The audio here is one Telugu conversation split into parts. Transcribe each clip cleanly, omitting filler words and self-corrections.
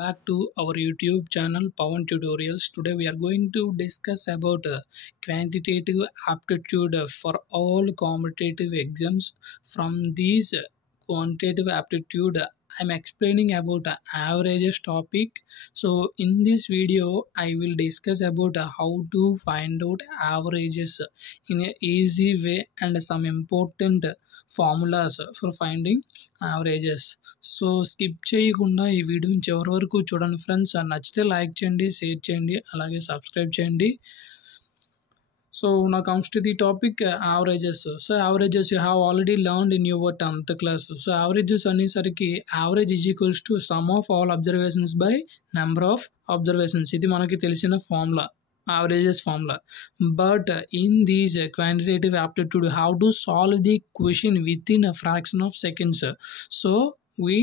back to our YouTube channel Pawan Tutorials. Today we are going to discuss about quantitative aptitude for all competitive exams. From these quantitative aptitude, I'm explaining about averages topic. So in this video I will discuss about how to find out averages in a easy way and some important formulas for finding averages. So skip చేయకుండా ఈ వీడియోని చివరి వరకు చూడండి ఫ్రెండ్స్. నచ్చితే లైక్ చేయండి, షేర్ చేయండి, అలాగే సబ్స్క్రైబ్ చేయండి. So now comes to the topic averages. So averages you have already learned in your 10th class. So averages అనేసరికి average is equals to sum of all observations by number of observations. ఇది మనకి తెలిసిన formula, averages formula. But in these quantitative aptitude, how to solve the question within a fraction of seconds. So we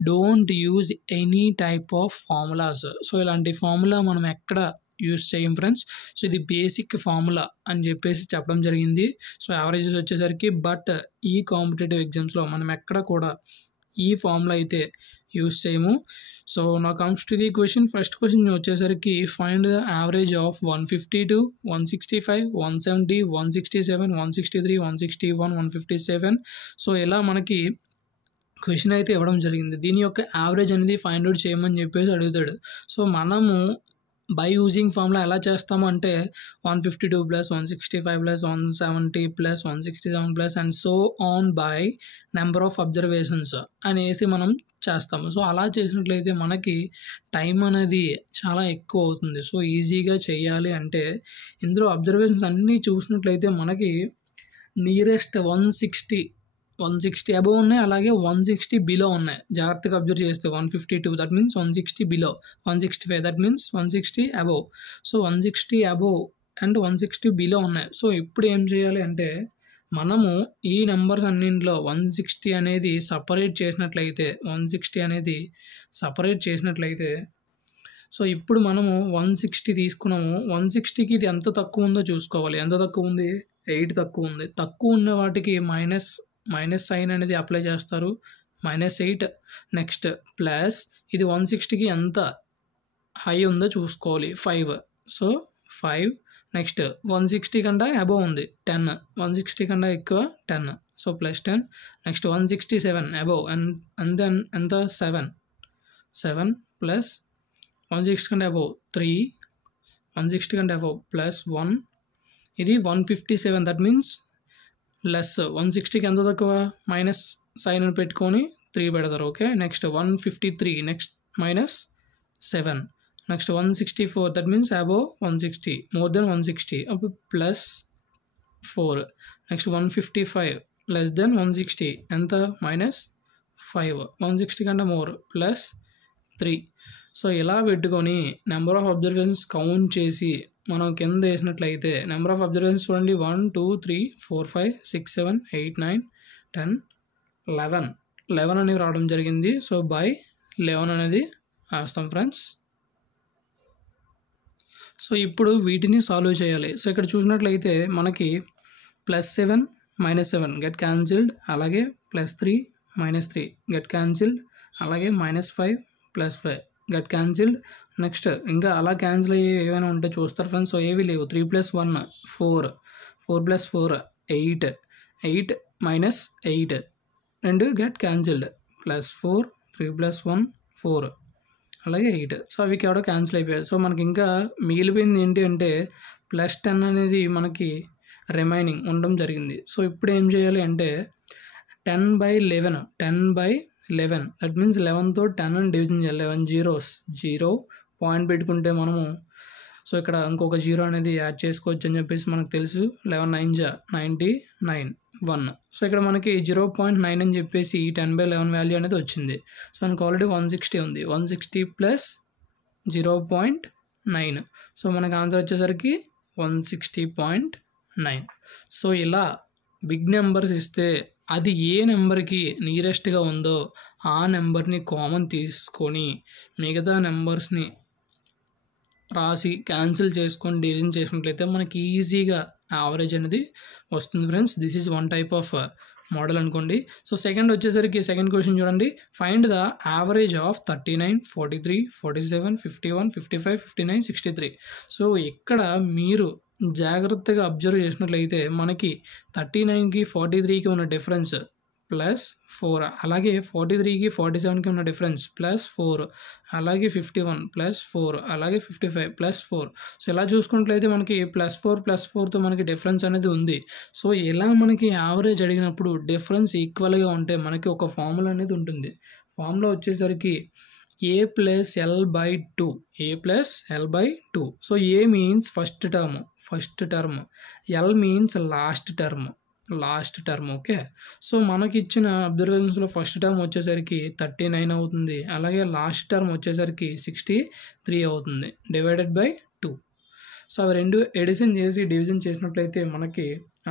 don't use any type of formulas. So ఇలాంటి ఫార్ములా మనం ఎక్కడ యూస్ చేయం ఫ్రెండ్స్. సో ఇది బేసిక్ ఫార్ములా అని చెప్పేసి చెప్పడం జరిగింది. సో యావరేజెస్ వచ్చేసరికి బట్ ఈ కాంపిటేటివ్ ఎగ్జామ్స్లో మనం ఎక్కడ కూడా ఈ ఫార్ములా అయితే యూస్ చేయము. So now comes to the question. First question వచ్చేసరికి find the average of 152, 165, 170, 167, 163, 161, 157. So ఇలా మనకి క్వశ్చన్ అయితే ఇవ్వడం జరిగింది. దీని యొక్క యావరేజ్ అనేది ఫైండ్ అవుట్ చేయమని చెప్పేసి అడుగుతాడు. సో మనము బై యూజింగ్ ఫార్ములా ఎలా చేస్తాము అంటే 152 plus 165 plus 170 plus 167 plus and so on by number of observations అనేసి మనం చేస్తాము. సో అలా చేసినట్లయితే మనకి టైం అనేది చాలా ఎక్కువ అవుతుంది. సో ఈజీగా చేయాలి అంటే ఇందులో అబ్జర్వేషన్స్ అన్నీ చూసినట్లయితే మనకి నియరెస్ట్ 160 అబోవ్ ఉన్నాయి, అలాగే 160 బిలో ఉన్నాయి. జాగ్రత్తగా అబ్జర్వ్ చేస్తే 152 that means 160 below, 165 that means 160 above. So 160 above and 160 below ఉన్నాయి. సో ఇప్పుడు ఏం చేయాలి అంటే మనము ఈ నెంబర్స్ అన్నింటిలో 160 అనేది సపరేట్ చేసినట్లయితే సో ఇప్పుడు మనము 160 తీసుకున్నాము. 160కి ఇది ఎంత తక్కువ ఉందో చూసుకోవాలి. ఎంత తక్కువ ఉంది? 8 తక్కువ ఉంది. తక్కువ ఉన్న వాటికి మైనస్ సైన్ అనేది అప్లై చేస్తారు, -8. నెక్స్ట్ ప్లస్ ఇది 160కి ఎంత హై ఉందో చూసుకోవాలి, 5. సో 5. నెక్స్ట్ 160 కంటే అబోవ్ ఉంది 10, 160 కంటే ఎక్కువ 10. So +10. Next 167 above and then ఎంత 7 ప్లస్ 160 కంటే అబోవ్ 3, 160 కంటే అబోవ్ +1. ఇది 157 దట్ మీన్స్ లెస్. 160కి ఎంత తక్కువ? మైనస్ సైన్ అని పెట్టుకొని 3 పెడతారు. Okay. Next 153 next -7. Next 164 that means above 160, more than 160 అప్పుడు +4. నెక్స్ట్ 155 లెస్ దెన్ 160 ఎంత? -5. 160 కంటే మోర్ +3. సో ఇలా పెట్టుకొని నెంబర్ ఆఫ్ అబ్జర్వేషన్స్ కౌంట్ చేసి మనం కింద వేసినట్లయితే నెంబర్ ఆఫ్ అబ్జర్వేషన్స్ చూడండి 1 2 3 4 5 6 7 8 9 10 11 అనేవి రావడం జరిగింది. సో బై 11 అనేది వేస్తాం ఫ్రెండ్స్. సో ఇప్పుడు వీటిని సాల్వ్ చేయాలి. సో ఇక్కడ చూసినట్లయితే మనకి +7 -7 గెట్ క్యాన్సిల్డ్, అలాగే +3 -3 గెట్ క్యాన్సిల్డ్, అలాగే -5 +5 గెట్ క్యాన్సిల్డ్. నెక్స్ట్ ఇంకా అలా క్యాన్సిల్ అయ్యి ఏమైనా ఉంటే చూస్తారు ఫ్రెండ్స్. సో ఏవి లేవు. 3 + 1 4, 4 + 4 8, 8 - 8 రెండు గెట్ క్యాన్సిల్డ్, +4 3 + 1 4 అలాగే 8. సో అవి కూడా క్యాన్సిల్ అయిపోయాయి. సో మనకి ఇంకా మిగిలిపోయింది ఏంటి అంటే +10 అనేది మనకి రిమైనింగ్ ఉండడం జరిగింది. సో ఇప్పుడు ఏం చేయాలి అంటే 10/11 దట్ మీన్స్ 11తో 10 డివిజన్ చేయాలి. 11 zeros 0 పాయింట్ పెట్టుకుంటే మనము సో ఇక్కడ ఇంకొక 0 అనేది యాడ్ చేసుకోవచ్చు అని చెప్పేసి మనకు తెలుసు. 11 9 99 1. సో ఇక్కడ మనకి 0.9 అని చెప్పేసి 10/11 వాల్యూ అనేది వచ్చింది. సో మనకు ఆల్రెడీ 160 ఉంది. 160 + 0.9. సో మనకు ఆన్సర్ వచ్చేసరికి 160.9. సో ఇలా బిగ్ నెంబర్స్ ఇస్తే అది ఏ నెంబర్కి నియరెస్ట్గా ఉందో ఆ నెంబర్ని కామన్ తీసుకొని మిగతా నెంబర్స్ని రాసి క్యాన్సిల్ చేసుకొని డివిజన్ చేసినట్లయితే మనకి ఈజీగా యావరేజ్ అనేది వస్తుంది friends. This is one type of model అనుకోండి. సో సెకండ్ వచ్చేసరికి సెకండ్ క్వశ్చన్ చూడండి, find the average of 39, 43, 47, 51, 55, 59, 63. So ఇక్కడ మీరు జాగ్రత్తగా అబ్జర్వ్ చేసినట్లయితే మనకి 39కి 43కి ఉన్న డిఫరెన్స్ +4, అలాగే 43కి 47కి ఉన్న డిఫరెన్స్ +4, అలాగే 51 +4, అలాగే 55 +4. సో ఇలా చూసుకున్నట్లయితే మనకి +4తో మనకి డిఫరెన్స్ అనేది ఉంది. సో ఇలా మనకి యావరేజ్ అడిగినప్పుడు డిఫరెన్స్ ఈక్వల్గా ఉంటే మనకి ఒక ఫార్ములా అనేది ఉంటుంది. ఫార్ములా వచ్చేసరికి a+l/2, a+l/2. So a means first term, l means last term. Okay, so మనకి ఇచ్చిన అబ్జర్వేషన్స్లో ఫస్ట్ టర్మ్ వచ్చేసరికి 39 అవుతుంది, అలాగే లాస్ట్ టర్మ్ వచ్చేసరికి 63 అవుతుంది, /2. సో అవి రెండు ఎడిషన్ చేసి డివిజన్ చేసినట్లయితే మనకి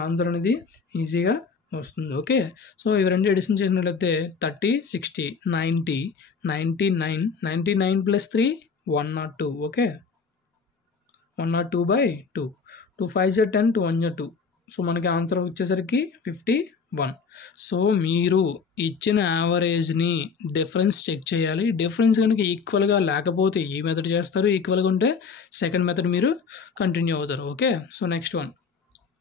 ఆన్సర్ అనేది ఈజీగా వస్తుంది. ఓకే, సో ఇవి రెండు ఎడిషన్ చేసినట్లయితే 30, 60, 90, 99, 99 + 3 102. ఓకే, 102/2, 2 5 10, 2 1 2. సో మనకి ఆన్సర్ వచ్చేసరికి 51. సో మీరు ఇచ్చిన యావరేజ్ని డిఫరెన్స్ చెక్ చేయాలి. డిఫరెన్స్ కనుక ఈక్వల్గా లేకపోతే ఈ మెథడ్ చేస్తారు, ఈక్వల్గా ఉంటే సెకండ్ మెథడ్ మీరు కంటిన్యూ అవుతారు. Okay, so next one.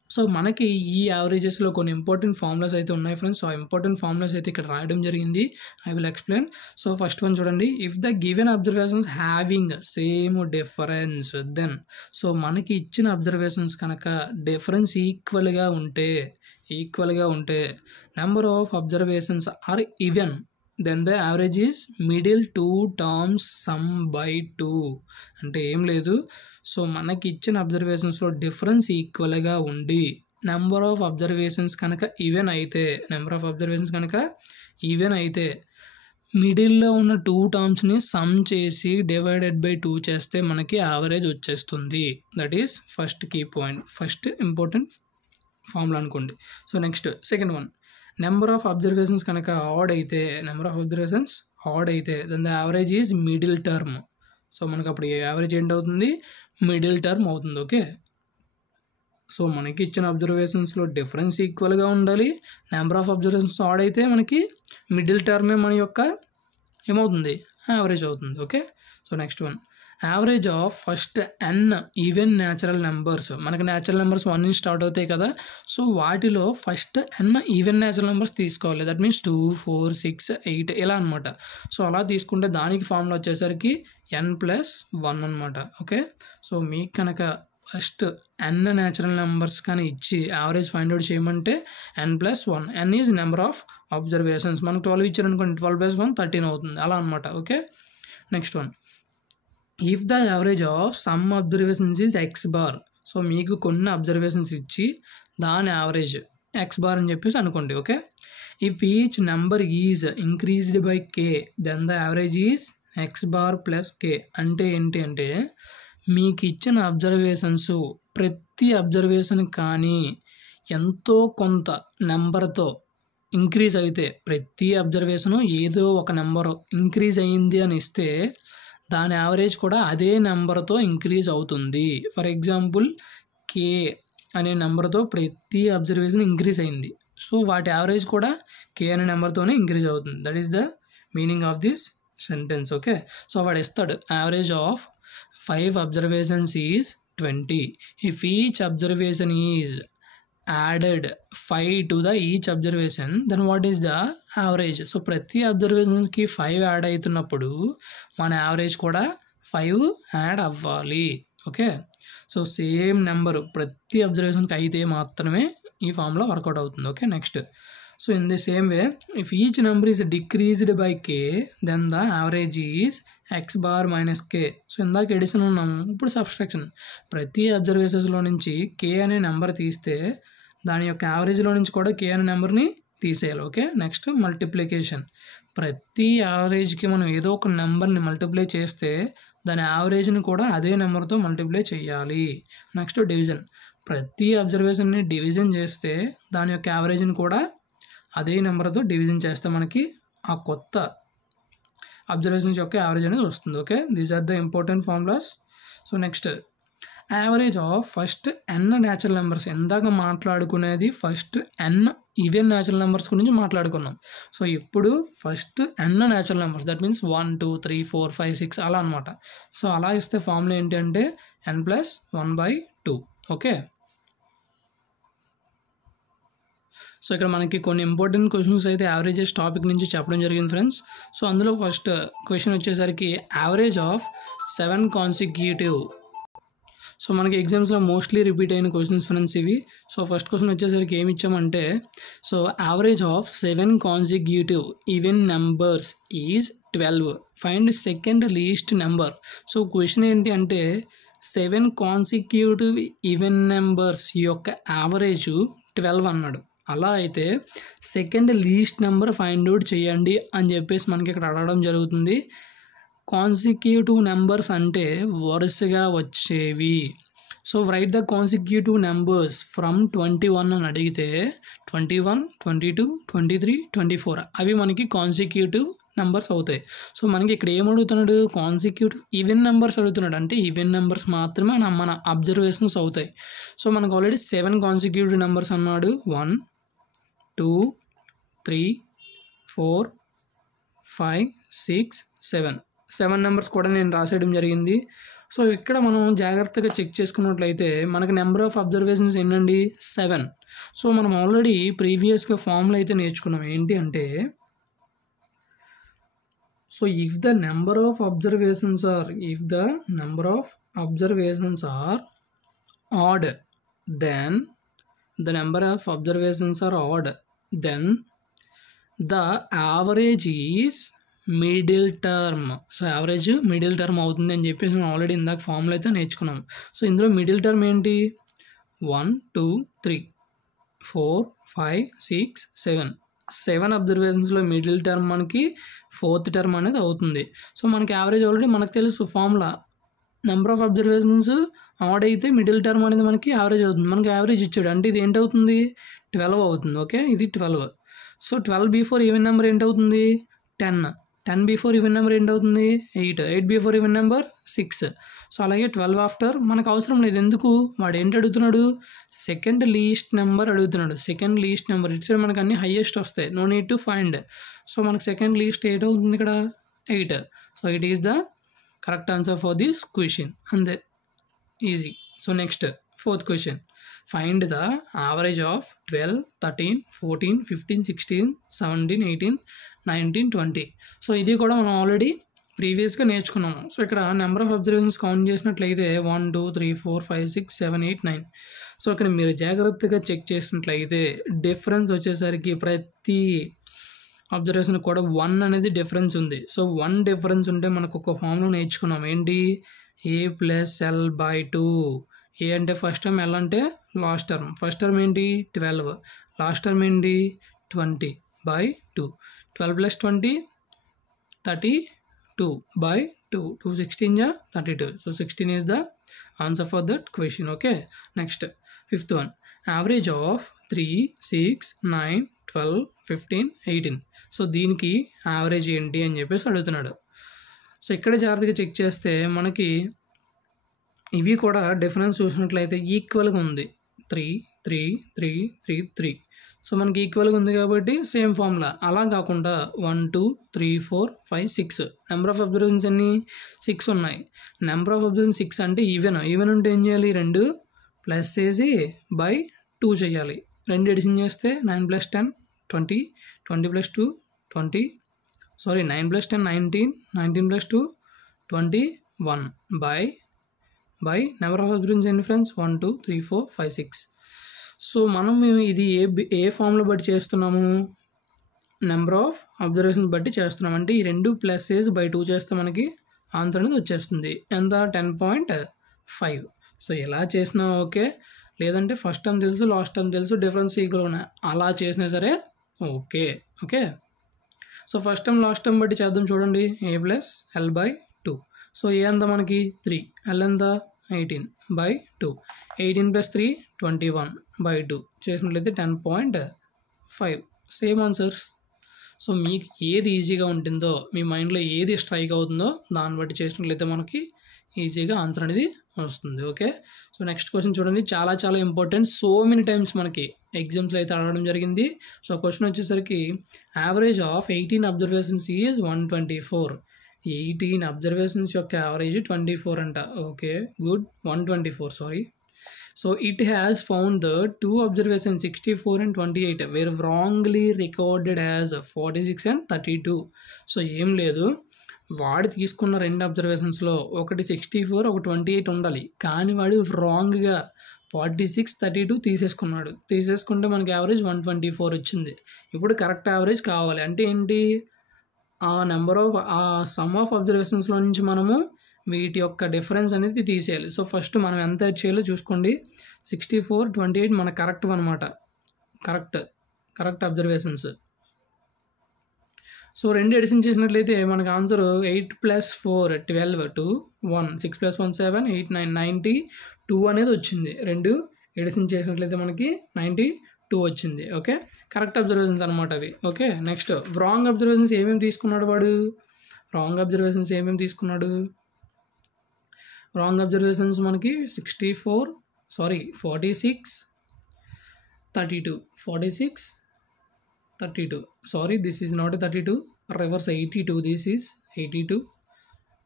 So మనకి ఈ యావరేజెస్లో కొన్ని ఇంపార్టెంట్ ఫార్ములాస్ అయితే ఉన్నాయి ఫ్రెండ్స్. సో ఆ ఇంపార్టెంట్ ఫార్ములాస్ అయితే ఇక్కడ రాయడం జరిగింది, I will explain. So first one చూడండి, if the given observations having same difference then. So మనకి ఇచ్చిన అబ్జర్వేషన్స్ కనుక డిఫరెన్స్ ఈక్వల్గా ఉంటే number of observations are even, then the average is middle 2 terms sum/2. అంటే ఏం లేదు, సో మనకి ఇచ్చిన అబ్జర్వేషన్స్లో డిఫరెన్స్ ఈక్వల్గా ఉండి నెంబర్ ఆఫ్ అబ్జర్వేషన్స్ కనుక ఈవెన్ అయితే మిడిల్లో ఉన్న 2 టర్మ్స్ని సమ్ చేసి /2 చేస్తే మనకి యావరేజ్ వచ్చేస్తుంది. That is first key point, first important formula అనుకోండి. So next second one, number of observations కనుక ఆడ్ అయితే then the average is middle term. So మనకు అప్పుడు యావరేజ్ ఏంటి అవుతుంది, మిడిల్ టర్మ్ అవుతుంది. ఓకే, సో మనకి ఇచ్చిన అబ్జర్వేషన్స్లో డిఫరెన్స్ ఈక్వల్గా ఉండాలి, నెంబర్ ఆఫ్ అబ్జర్వేషన్స్ ఆడ్ అయితే మనకి మిడిల్ టర్మే మన యొక్క ఏమవుతుంది, యావరేజ్ అవుతుంది. Okay, so next one, average of first n even natural numbers. మనకి న్యాచురల్ నెంబర్స్ 1 నుంచి స్టార్ట్ అవుతాయి కదా, సో వాటిలో first n even natural numbers తీసుకోవాలి. దట్ మీన్స్ 2, 4, 6, 8 ఇలా అనమాట. సో అలా తీసుకుంటే దానికి ఫార్ములా వచ్చేసరికి n+1 అనమాట. ఓకే, సో మీకు కనుక ఫస్ట్ n న్యాచురల్ నెంబర్స్ కానీ ఇచ్చి యావరేజ్ ఫైండ్ అవుట్ చేయమంటే n+1, n is number of observations. మనకు 12 ఇచ్చారనుకోండి, 12+1 13 అవుతుంది, అలా అనమాట. Okay, next one, if the average of some observations is x bar. So మీకు కొన్ని అబ్జర్వేషన్స్ ఇచ్చి దాని యావరేజ్ x బార్ అని చెప్పేసి అనుకోండి. Okay, if each number is increased by k then the average is x bar + k. అంటే ఏంటి అంటే మీకు ఇచ్చిన అబ్జర్వేషన్స్ ప్రతి అబ్జర్వేషన్ కానీ ఎంతో కొంత నెంబర్తో ఇంక్రీజ్ అయితే, ప్రతి అబ్జర్వేషను ఏదో ఒక నెంబర్ ఇంక్రీజ్ అయ్యింది అని ఇస్తే దాని యావరేజ్ కూడా అదే నెంబర్తో ఇంక్రీజ్ అవుతుంది. ఫర్ ఎగ్జాంపుల్ k అనే నెంబర్తో ప్రతి అబ్జర్వేషన్ ఇంక్రీజ్ అయింది, సో వాటి యావరేజ్ కూడా k అనే నెంబర్తోనే ఇంక్రీజ్ అవుతుంది. That is the meaning of this sentence. Okay, so వాడు ఇస్తాడు average of 5 observations is 20. If each observation is added 5 to the each observation then what is the average. So ప్రతి అబ్జర్వేషన్కి 5 యాడ్ అవుతున్నప్పుడు మన యావరేజ్ కూడా 5 యాడ్ అవ్వాలి. ఓకే, సో సేమ్ నెంబర్ ప్రతి అబ్జర్వేషన్కి అయితే మాత్రమే ఈ ఫామ్లో వర్కౌట్ అవుతుంది. Okay, next, so in the same way if each number is decreased by k then the average is x bar - k. సో ఇందాక ఎడిషన్ ఉన్నాము, ఇప్పుడు సబ్స్ట్రాక్షన్. ప్రతి అబ్జర్వేషన్స్లో నుంచి k అనే నెంబర్ తీస్తే దాని యొక్క యావరేజ్లో నుంచి కూడా k అనే నెంబర్ని తీసేయాలి. Okay, next multiplication. ప్రతి యావరేజ్కి మనం ఏదో ఒక నెంబర్ని మల్టిప్లై చేస్తే దాని యావరేజ్ని కూడా అదే నెంబర్తో మల్టిప్లై చేయాలి. Next division. ప్రతి అబ్జర్వేషన్ని డివిజన్ చేస్తే దాని యొక్క యావరేజ్ని కూడా అదే నెంబర్తో డివిజన్ చేస్తే మనకి ఆ కొత్త అబ్జర్వేషన్స్ యొక్క యావరేజ్ అనేది వస్తుంది. Okay, these are the important formulas. So next, average of first n natural numbers. ఇందాక మాట్లాడుకునేది first n even natural numbers గురించి మాట్లాడుకున్నాం. సో ఇప్పుడు first n natural numbers, that means 1 2 3 4 5 6 అలా అనమాట. సో అలా ఇస్తే ఫార్ములా ఏంటి అంటే n+1/2. ఓకే. సో ఇక్కడ మనకి కొన్ని ఇంపార్టెంట్ క్వశ్చన్స్ అయితే యావరేజెస్ టాపిక్ నుంచి చెప్పడం జరిగింది ఫ్రెండ్స్. సో అందులో ఫస్ట్ క్వశ్చన్ వచ్చేసరికి యావరేజ్ ఆఫ్ 7 కాన్సిక్యూటివ్. సో మనకి ఎగ్జామ్స్లో మోస్ట్లీ రిపీట్ అయిన క్వశ్చన్స్ ఫ్రెండ్స్ ఇవి. సో ఫస్ట్ క్వశ్చన్ వచ్చేసరికి ఏమి ఇచ్చామంటే, so average of 7 consecutive even numbers is 12. Find second least number. So question ఏంటి అంటే 7 కాన్సిక్యూటివ్ ఈవెన్ నెంబర్స్ యొక్క యావరేజ్ 12 అన్నాడు. అలా అయితే second least number find out చేయండి అని చెప్పేసి మనకి ఇక్కడ అడగడం జరుగుతుంది. కాన్సిక్యూటివ్ నెంబర్స్ అంటే వరుసగా వచ్చేవి. So right the consecutive numbers from 21 అని అడిగితే 21, 22, 23, 24 అవి మనకి కాన్సిక్యూటివ్ నెంబర్స్ అవుతాయి. సో మనకి ఇక్కడ ఏం అడుగుతున్నాడు, కాన్సిక్యూటివ్ ఈవెన్ నెంబర్స్ అడుగుతున్నాడు. అంటే ఈవెన్ నెంబర్స్ మాత్రమే మన అబ్జర్వేషన్స్ అవుతాయి. సో మనకు ఆల్రెడీ 7 కాన్సిక్యూటివ్ నెంబర్స్ అన్నాడు. 1 2 3 4 5 6 7 నెంబర్స్ కూడా నేను రాసేయడం జరిగింది. సో ఇక్కడ మనం జాగ్రత్తగా చెక్ చేసుకున్నట్లయితే మనకి నెంబర్ ఆఫ్ అబ్జర్వేషన్స్ ఏంటండి 7. సో మనం ఆల్రెడీ ప్రీవియస్గా ఫార్ములా అయితే నేర్చుకున్నాం. ఏంటి అంటే, so if the number of observations are odd, then the number of observations are odd, then the average is middle term. So average middle term అవుతుంది అని చెప్పేసి మనం ఆల్రెడీ ఇందాక ఫార్ములా అయితే నేర్చుకున్నాం. సో ఇందులో మిడిల్ టర్మ్ ఏంటి, 1 2 3 4 5 6 7 అబ్జర్వేషన్స్లో మిడిల్ టర్మ్ మనకి 4th టర్మ్ అనేది అవుతుంది. సో మనకి యావరేజ్ ఆల్రెడీ మనకు తెలుసు formula. Number of observations odd అయితే మిడిల్ టర్మ్ అనేది మనకి యావరేజ్ అవుతుంది. మనకి యావరేజ్ ఇచ్చాడు అంటే ఇది ఏంటవుతుంది, 12 అవుతుంది. ఓకే, ఇది 12. సో 12 బిఫోర్ ఈవెన్ నెంబర్ ఏంటవుతుంది, 10 బిఫోర్ ఈవెన్ నెంబర్ ఏంటవుతుంది, 8 బిఫోర్ ఈవెన్ నెంబర్ 6. సో అలాగే 12 ఆఫ్టర్ మనకు అవసరం లేదు. ఎందుకు, వాడు ఏంటి అడుగుతున్నాడు, సెకండ్ లీస్ట్ నెంబర్ అడుగుతున్నాడు. సెకండ్ లీస్ట్ నెంబర్ ఇట్స్ మనకు అన్ని హైయెస్ట్ వస్తాయి, no need to find. So మనకు సెకండ్ లీస్ట్ 8 అవుతుంది ఇక్కడ, 8. So it is the correct answer for this question. అంతే, easy. So next 4th question, find the average of 12, 13, 14, 15, 16, 17, 18, 19, 20. So ఇది కూడా మనం ఆల్రెడీ ప్రీవియస్గా నేర్చుకున్నాము. సో ఇక్కడ నెంబర్ ఆఫ్ అబ్జర్వేషన్స్ కౌంట్ చేసినట్లయితే 1 2 3 4 5 6 7 8 9. సో ఇక్కడ మీరు జాగ్రత్తగా చెక్ చేసినట్లయితే డిఫరెన్స్ వచ్చేసరికి ప్రతి అబ్జర్వేషన్ కూడా 1 అనేది డిఫరెన్స్ ఉంది. సో 1 డిఫరెన్స్ ఉంటే మనకు ఒక ఫార్ములా నేర్చుకున్నాం. ఏంటి, a+l/2. ఏ అంటే ఫస్ట్ టర్మ్, ఎల్ అంటే లాస్ట్ టర్మ్. ఫస్ట్ టర్మ్ ఏంటి 12, లాస్ట్ టర్మ్ ఏంటి 20/2. 12 + 20 32/2. 2 16 ja 32. So 16 is the answer for that question. Okay, next 5th one, average of 3 6 9 12 15 18. So దీనికి యావరేజ్ ఏంటి అని చెప్పేసి అడుగుతున్నాడు. సో ఇక్కడ జాగ్రత్తగా చెక్ చేస్తే మనకి ఇవి కూడా డిఫరెన్స్ చూసినట్లయితే ఈక్వల్గా ఉంది, 3 3 3 3 3. సో మనకి ఈక్వల్గా ఉంది కాబట్టి సేమ్ ఫార్ములా. అలా కాకుండా 1 2 3 4 5 6 నెంబర్ ఆఫ్ అబ్జర్వేషన్స్ అన్ని 6 ఉన్నాయి. నెంబర్ ఆఫ్ అబ్జర్వేషన్ 6 అంటే ఈవెన్ ఉంటే ఏం చేయాలి, 2 ప్లస్ చేసి బై 2 చేయాలి. 2 ఎడిషన్ చేస్తే 9 + 10 20, 20 + 2 20, 9 + 10 19, 19 + 2 21 బై నెంబర్ ఆఫ్ అబ్జర్వేషన్స్ ఎన్ని ఫ్రెండ్స్, 1 2 3 4 5 6. సో మనం ఇది ఏ ఫామ్లో బట్టి చేస్తున్నాము, నెంబర్ ఆఫ్ అబ్జర్వేషన్స్ బట్టి చేస్తున్నాం. అంటే ఈ 2 ప్లస్ చేసి బై 2 చేస్తే మనకి ఆన్సర్ అనేది వచ్చేస్తుంది. ఎంత, 10.5. సో ఎలా చేసినా ఓకే, లేదంటే ఫస్ట్ టర్మ్ తెలుసు లాస్ట్ టర్మ్ తెలుసు డిఫరెన్స్ ఈక్వల్ ఉన్నాయి, అలా చేసినా సరే okay. So first term last term బట్టి చేద్దాం చూడండి. a+l/2. సో ఏ ఎంత మనకి 3, ఎల్ ఎంత 18/2. 18 + 3 21/2 చేసినట్లయితే 10.5. Same answers. సో మీకు ఏది ఈజీగా ఉంటుందో, మీ మైండ్లో ఏది స్ట్రైక్ అవుతుందో దాన్ని బట్టి చేసినట్లయితే మనకి ఈజీగా ఆన్సర్ అనేది వస్తుంది. ఓకే, సో నెక్స్ట్ క్వశ్చన్ చూడండి, చాలా చాలా ఇంపార్టెంట్. సో మెనీ టైమ్స్ మనకి ఎగ్జామ్స్లో అయితే అడగడం జరిగింది. సో క్వశ్చన్ వచ్చేసరికి average of 18 observations is 124. 18 observations యొక్క యావరేజ్ 24 అంట. Okay, good. 124, sorry. So it has found the two observations 64 and 28 were wrongly recorded as 46 and 32. So ఏం లేదు, వాడు తీసుకున్న రెండు అబ్జర్వేషన్స్లో ఒకటి 64 ఒక 28 ఉండాలి, కానీ వాడు రాంగ్గా 46 32 తీసేసుకుంటే మనకి యావరేజ్ 124 వచ్చింది. ఇప్పుడు కరెక్ట్ యావరేజ్ కావాలి అంటే ఏంటి, ఆ సమ్ ఆఫ్ అబ్జర్వేషన్స్లో నుంచి మనము వీటి యొక్క డిఫరెన్స్ అనేది తీసేయాలి. సో ఫస్ట్ మనం ఎంత యాడ్ చేయాలో చూసుకోండి. 64 28 మన కరెక్ట్ అనమాట, కరెక్ట్ అబ్జర్వేషన్స్. సో రెండు ఎడిషన్ చేసినట్లయితే మనకు ఆన్సర్ 8 + 4 12 2 1 6 + 1 7 8 9 92 అనేది వచ్చింది. రెండు ఎడిషన్ చేసినట్లయితే మనకి 92 వచ్చింది. ఓకే, కరెక్ట్ అబ్జర్వేషన్స్ అనమాట అవి. ఓకే, నెక్స్ట్ రాంగ్ అబ్జర్వేషన్స్ ఏమేమి తీసుకున్నాడు వాడు. రాంగ్ అబ్జర్వేషన్స్ మనకి 46 32 sorry, this is not 32, reverse 82, this is 82.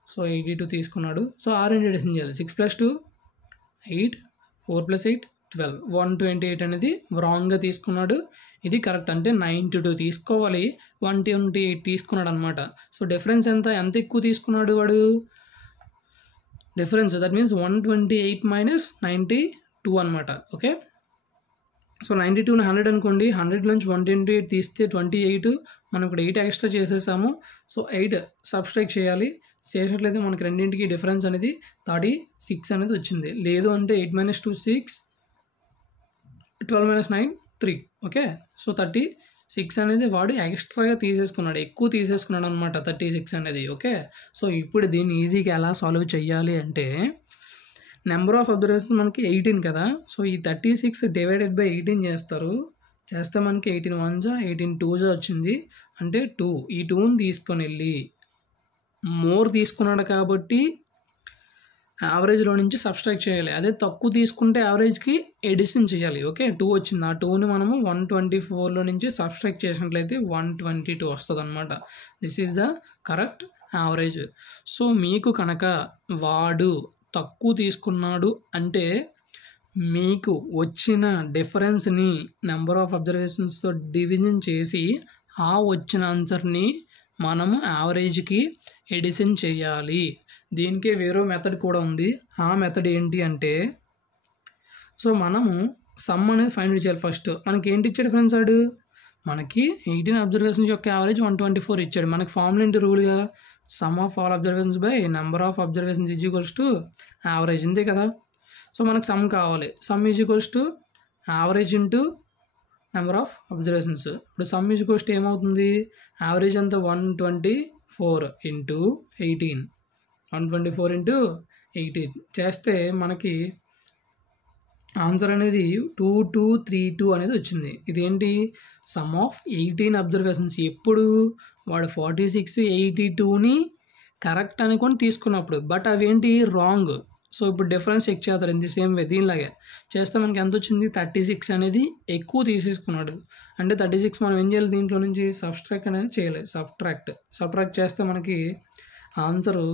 So 82 తీసుకున్నాడు. సో రెండు ఎడిషన్ చేయాలి. 6 + 2 8 4 + 8 12 128 అనేది రాంగ్గా తీసుకున్నాడు. ఇది కరెక్ట్ అంటే 92 తీసుకోవాలి, 128 తీసుకున్నాడు అనమాట. సో డిఫరెన్స్ ఎంత ఎక్కువ తీసుకున్నాడు వాడు, డిఫరెన్స్ దట్ మీన్స్ 128 - 92 అనమాట. ఓకే, సో 92ని 100 అనుకోండి, 100 నుంచి 128 తీస్తే 28, మనం ఇక్కడ 8 ఎక్స్ట్రా చేసేసాము. సో 8 సబ్స్ట్రాక్ట్ చేసినట్లయితే మనకి రెండింటికి డిఫరెన్స్ అనేది 36 అనేది వచ్చింది. లేదు అంటే 8 - 2 6 12 - 9 3. ఓకే, సో 36 అనేది వాడు ఎక్స్ట్రాగా ఎక్కువ తీసేసుకున్నాడు అనమాట 36 అనేది. ఓకే, సో ఇప్పుడు దీన్ని ఈజీగా ఎలా సాల్వ్ చేయాలి అంటే, నెంబర్ ఆఫ్ అబ్జర్వేషన్స్ మనకి 18 కదా. సో ఈ 36 డివైడెడ్ బై 18 చేస్తే మనకి 18 1 18 2 వచ్చింది, అంటే 2. ఈ 2ని తీసుకొని వెళ్ళి మోర్ తీసుకున్నాడు కాబట్టి యావరేజ్లో నుంచి సబ్స్ట్రాక్ట్ చేయాలి. అదే తక్కువ తీసుకుంటే యావరేజ్కి ఎడిషన్ చేయాలి. ఓకే, 2 వచ్చింది, ఆ 2ని మనము 124లో నుంచి సబ్స్ట్రాక్ట్ చేసినట్లయితే 122 వస్తుంది అనమాట. This is the correct average. So మీకు కనుక వాడు తక్కువ తీసుకున్నాడు అంటే మీకు వచ్చిన డిఫరెన్స్ని నెంబర్ ఆఫ్ అబ్జర్వేషన్స్తో డివిజన్ చేసి ఆ వచ్చిన ఆన్సర్ని మనము యావరేజ్కి ఎడిషన్ చేయాలి. దీనికే వేరే మెథడ్ కూడా ఉంది. ఆ మెథడ్ ఏంటి అంటే, సో మనము సమ్ అనేది ఫైండ్ చేయాలి. ఫస్ట్ మనకి ఏంటి ఇచ్చాడు ఫ్రెండ్స్, వాడు మనకి 18 అబ్జర్వేషన్స్ యొక్క యావరేజ్ 124 ఇచ్చాడు. మనకి ఫార్ములా ఏంటి రూల్గా, sum of all observations by number of observations is equals to average, అంతే కదా. సో మనకు సమ్ కావాలి, sum is equals to average into number of observations. ఇప్పుడు సమ్ ఈజ్ ఈక్వల్స్ టు ఏమవుతుంది, యావరేజ్ అంతా 124 ఇంటూ 18 124 ఇంటూ 18 చేస్తే మనకి ఆన్సర్ అనేది 2232 అనేది వచ్చింది. ఇదేంటి, సమ్ ఆఫ్ 18 అబ్జర్వేషన్స్. ఎప్పుడు వాడు 46 82ని కరెక్ట్ అనుకొని తీసుకున్నప్పుడు, బట్ అవేంటి రాంగ్. సో ఇప్పుడు డిఫరెన్స్ చెక్ చేస్తారు ఇన్ ది సేమ్ వే. దీనిలాగే చేస్తే మనకి ఎంత వచ్చింది, 36 అనేది ఎక్కువ తీసేసుకున్నాడు. అంటే 36 మనం ఏం చేయాలి, దీంట్లో నుంచి సబ్స్ట్రాక్ట్ అనేది చేయాలి. సబ్ట్రాక్ట్ చేస్తే మనకి ఆన్సరు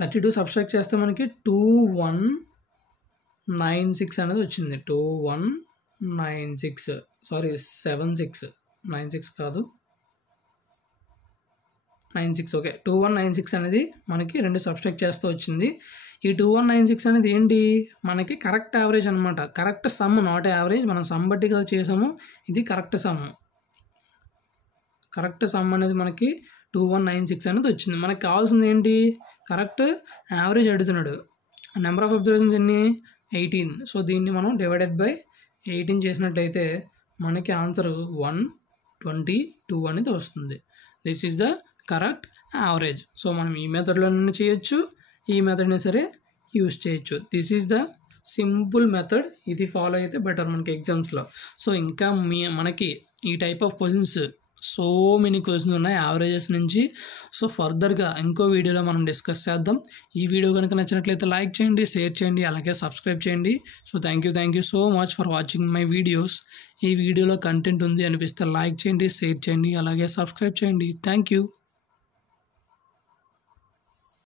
32 సబ్స్ట్రాక్ట్ చేస్తే మనకి 2196 అనేది వచ్చింది. 2196 సారీ 76 96 కాదు 96. ఓకే, 2196 అనేది మనకి రెండు సబ్స్ట్రాక్ట్ చేస్తూ వచ్చింది. ఈ 2196 అనేది ఏంటి, మనకి కరెక్ట్ యావరేజ్ అనమాట. Correct some, not average. మనం సమ్ బట్టి కదా చేసాము, ఇది కరెక్ట్ సమ్ అనేది మనకి 2196 అనేది వచ్చింది. మనకి కావాల్సింది ఏంటి, కరెక్ట్ యావరేజ్ అడుగుతున్నాడు. నెంబర్ ఆఫ్ అబ్జర్వేషన్స్ ఎన్ని, 18. సో దీన్ని మనం డివైడెడ్ బై 18 చేసినట్లయితే మనకి ఆన్సర్ 122 అనేది వస్తుంది. This is the correct average. So మనం ఈ మెథడ్లోనే చేయొచ్చు, ఈ మెథడ్ని సరే యూస్ చేయొచ్చు. This is the simple method. ఇది ఫాలో అయితే బెటర్ మనకి ఎగ్జామ్స్లో. సో ఇంకా మనకి ఈ type of questions so many questions ఉన్నాయి యావరేజెస్ నుంచి. సో ఫర్దర్గా ఇంకో వీడియోలో మనం డిస్కస్ చేద్దాం. ఈ వీడియో కనుక నచ్చినట్లయితే లైక్ చేయండి, షేర్ చేయండి, అలాగే సబ్స్క్రైబ్ చేయండి. So thank you so much for watching my videos. ఈ వీడియోలో కంటెంట్ ఉంది అనిపిస్తే లైక్ చేయండి, షేర్ చేయండి, అలాగే సబ్స్క్రైబ్ చేయండి. Thank you.